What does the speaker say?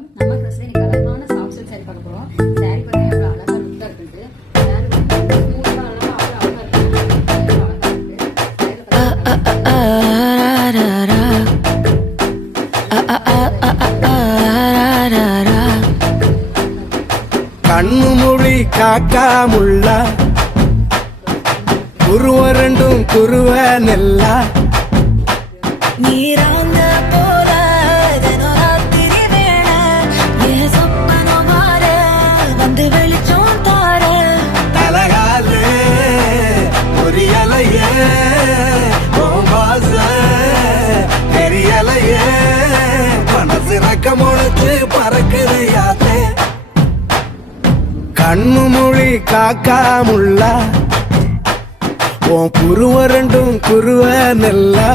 நம்ம ட்ரெஸ்ல இன்னைக்கு அழகான சாஃப்ட் சில்க் saree பார்க்க போறோம். saree பாருங்க எவ்வளவு அழகா லுக்கா இருக்குது. saree வந்து ஸ்மூத்தா அழகா அழகா இருக்கு. கண்ணு மொழி காக்காமுள்ள குருவ ரெண்டும் குருவ நெல்லா நீராங்க போல தினராத்திரி வேண என் சொப்பனம் மாற வந்து வெளிச்சம் தார தலகாலே பொரியலையே வாச தெரியலையே மனசு ரக்க முளைச்சு பறக்குது யாத்தே கண்ணு மொழி காக்காமுள்ள உன் குருவ ரெண்டும் குருவ நெல்லா